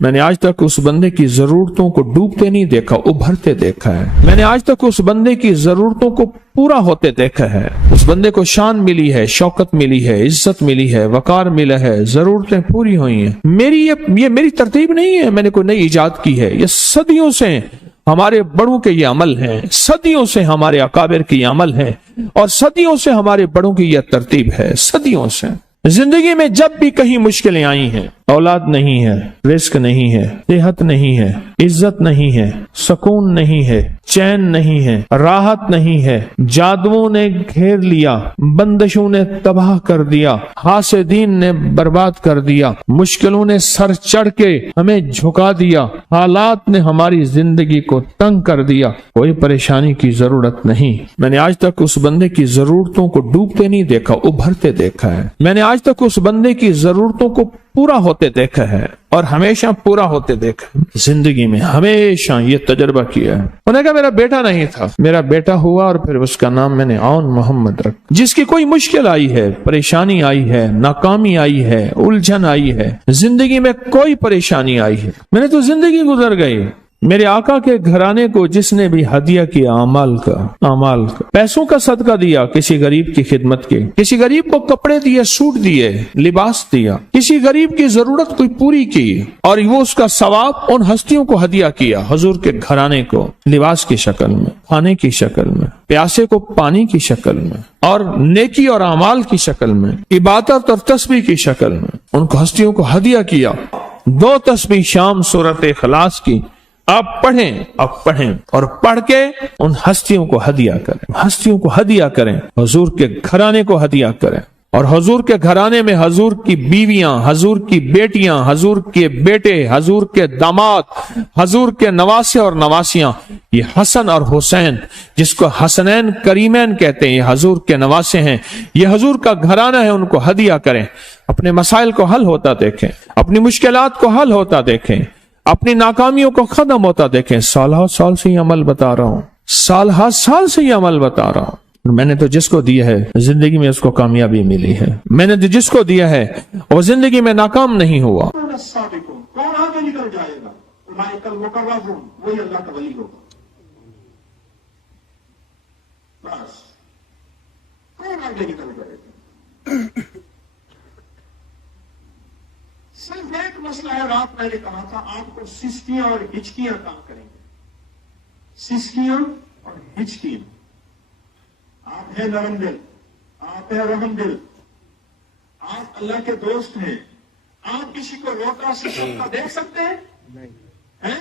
मैंने आज तक उस बंदे की जरूरतों को डूबते नहीं देखा, उभरते देखा है। मैंने आज तक उस बंदे की जरूरतों को पूरा होते देखा है। उस बंदे को शान मिली है, शौकत मिली है, इज्जत मिली है, वकार मिला है, जरूरतें पूरी हुई हैं। ये मेरी तरतीब नहीं है, मैंने कोई नई इजाद की है। ये सदियों से हमारे बड़ों के ये अमल हैं, सदियों से हमारे अकाबिर के ये अमल हैं, और सदियों से हमारे बड़ों की यह तरतीब है। सदियों से जिंदगी में जब भी कहीं मुश्किलें आई हैं, औलाद नहीं है, रिस्क नहीं है, सेहत नहीं है, इज्जत नहीं है, सुकून नहीं है, चैन नहीं है, राहत नहीं है, जादुओं ने घेर लिया, बंदिशों ने तबाह कर दिया, हासिदीन ने बर्बाद कर दिया, मुश्किलों ने सर चढ़ के हमें झुका दिया, हालात ने हमारी जिंदगी को तंग कर दिया, कोई परेशानी की जरूरत नहीं। मैंने आज तक उस बंदे की जरूरतों को डूबते नहीं देखा, उभरते देखा है। मैंने आज तक उस बंदे की जरूरतों को पूरा होते देखा है, और हमेशा पूरा होते देखा। जिंदगी में हमेशा ये तजर्बा किया है। उन्होंने कहा मेरा बेटा नहीं था, मेरा बेटा हुआ, और फिर उसका नाम मैंने आउन मोहम्मद रख। जिसकी कोई मुश्किल आई है, परेशानी आई है, नाकामी आई है, उलझन आई है, जिंदगी में कोई परेशानी आई है, मैंने तो जिंदगी गुजर गई। मेरे आका के घराने को जिसने भी हदिया किया अमाल का पैसों का सदका दिया, किसी गरीब की खिदमत की, किसी गरीब को कपड़े दिए, सूट दिए, लिबास दिया, किसी गरीब की जरूरत कोई पूरी की, और वो उसका सवाब उन हस्तियों को हदिया किया। हुजूर के घराने को लिबास की शक्ल में, खाने की शक्ल में, प्यासे को पानी की शक्ल में, और नेकी और अमाल की शक्ल में, इबादत और तस्बीह की शक्ल में उनको हस्तियों को हदिया किया। 2 तस्बीह शाम सूरत इखलास की आप पढ़ें और पढ़ के उन हस्तियों को हदिया करें, हस्तियों को हदिया करें, हुजूर के घराने को हदिया करें। और हुजूर के घराने में हुजूर की बीवियां, हुजूर की बेटियां, हुजूर के बेटे, हुजूर के दामाद, हुजूर के नवासे और नवासियां, ये हसन और हुसैन, जिसको हसनैन करीमैन कहते हैं, ये हुजूर के नवासे हैं, ये हुजूर का घराना है, उनको हदिया करें। अपने मसाइल को हल होता देखें, अपनी मुश्किलात को हल होता देखें, अपनी नाकामियों को खत्म होता देखें। साल से ये अमल बता रहा हूं, साल से ये अमल बता रहा हूं। मैंने तो जिसको दिया है जिंदगी में उसको कामयाबी मिली है, मैंने तो जिसको दिया है वो जिंदगी में नाकाम नहीं हुआ। कौन आगे निकल जाएगा? वही अल्लाह का वली होगा। बस कौन आगे निकल जाएगा? सिर्फ एक मसला है, रात मैंने कहा था आपको सिस्कियां और हिचकियां काम करेंगे। सिस्कियां और हिचकियां। आप है नरम दिल, आप है रहम दिल, आप अल्लाह के दोस्त हैं। आप किसी को रोता सिसकता देख सकते हैं? नहीं। हैं?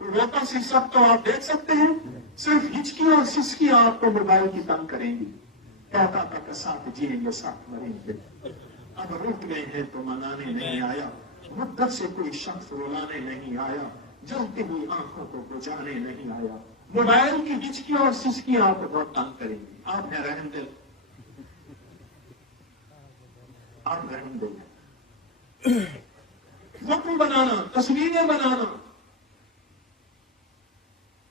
रोता सिसक तो आप देख सकते हैं? सिर्फ हिचकियां और सिस्कियां आपको मोबाइल की तंग करेंगी। कहता था कि साथ जिएंगे साथ मरेंगे, अब रुक गए हैं तो मनाने नहीं आया, मुद्दत से कोई शख्स रुलाने नहीं आया, जलती हुई आंखों को बुझाने नहीं आया। मोबाइल की हिचकियां और सिसकियां आपको बहुत तंग करेंगी। आप है रहम दिल, आप रहम दिल। फोटो बनाना, तस्वीरें बनाना,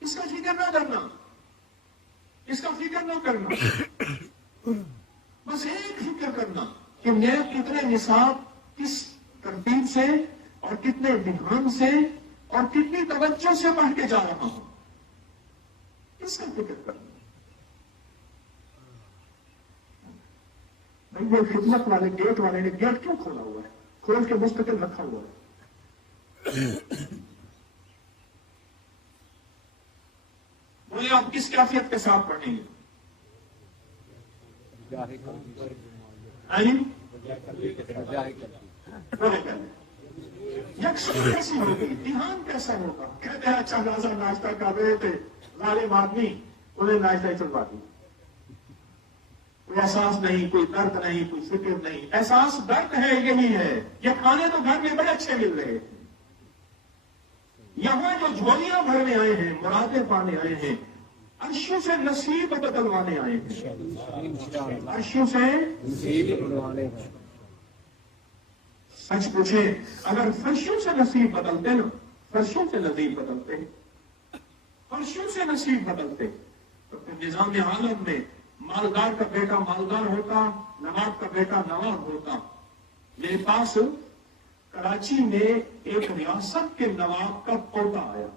इसका फिक्र ना करना, इसका फिक्र ना करना, बस एक फिक्र करना कि मैं कितने निसाब, किस तरतीब से और कितने ध्यान से और कितनी तवज्जो से पढ़ के जा रहा हूं, इसका फिक्र करना। भाई वो खिदमत वाले गेट वाले ने गेट क्यों खोला हुआ है? खोल के मुस्तकिल रखा हुआ है। बोले आप किस कैफियत के साथ पढ़ेंगे? यकसुर कैसी होगी, ध्यान कैसा होगा? कहते हैं अच्छा राजा नाश्ता कर रहे थे, जालिम आदमी उन्हें नाश्ता चलवा दी। कोई एहसास नहीं, कोई दर्द नहीं, कोई फिक्र नहीं। एहसास दर्द है, यही है। ये खाने तो घर में बड़े अच्छे मिल रहे हैं, यहां जो झोलियां भरने आए हैं, मुरादें पाने आए हैं, अर्शों से नसीब बदलवाने आए हैं, अर्शों से नसीब बदलवाने। सच पूछे, अगर फर्शों से नसीब बदलते ना, फर्शों से नसीब बदलते, फर्शों से नसीब बदलते, तो फिर निजाम आलम में मालदार का बेटा मालदार होता, नवाब का बेटा नवाब होता। मेरे पास कराची में एक रियासत के नवाब का पोता आया,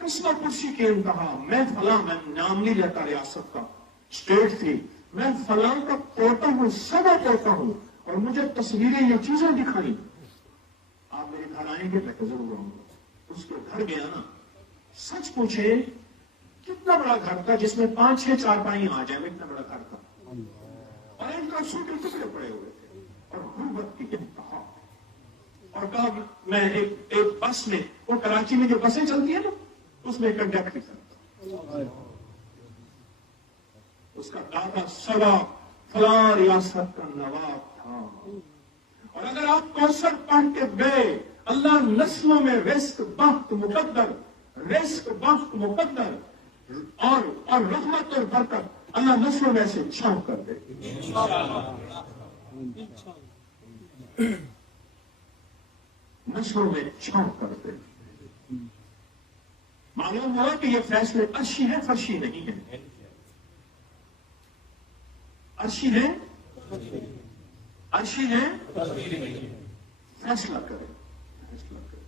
कस्बा कुर्सी के इंतहा, मैं नाम नहीं लेता रियासत का, स्टेट थी, मैं फलां का पोता हूं, सदा पोता हूं, और मुझे तस्वीरें ये चीजें दिखाई, आप मेरे घर आएंगे? मैं तो जरूर आऊंगा। उसके घर गया ना, सच पूछे कितना बड़ा घर था, जिसमें 5-6 चारपाई आ जाए, इतना बड़ा घर था, और इनका सूखे टुकड़े पड़े हुए थे, और गुर्बत की इंतहा। और कहा मैं एक बस में, वो कराची में जो बसें चलती है ना, उसमें कंडक्टर था, उसका दादा सदा फलां रियासत का नवाब था। और अगर आप कौसर पढ़ के गए, अल्लाह नस्लों में रिस्क बख्त मुकद्दर, रिस्क बख्त मुकद्दर और रहमत और बरकत अल्लाह नस्लों में से छांव कर दे। नस्लों में छांव कर दे। मालूम हुआ कि ये फैसले अर्शी है, फर्शी नहीं है। अर्शी है, अर्शी है, फैसला करें, फैसला करें।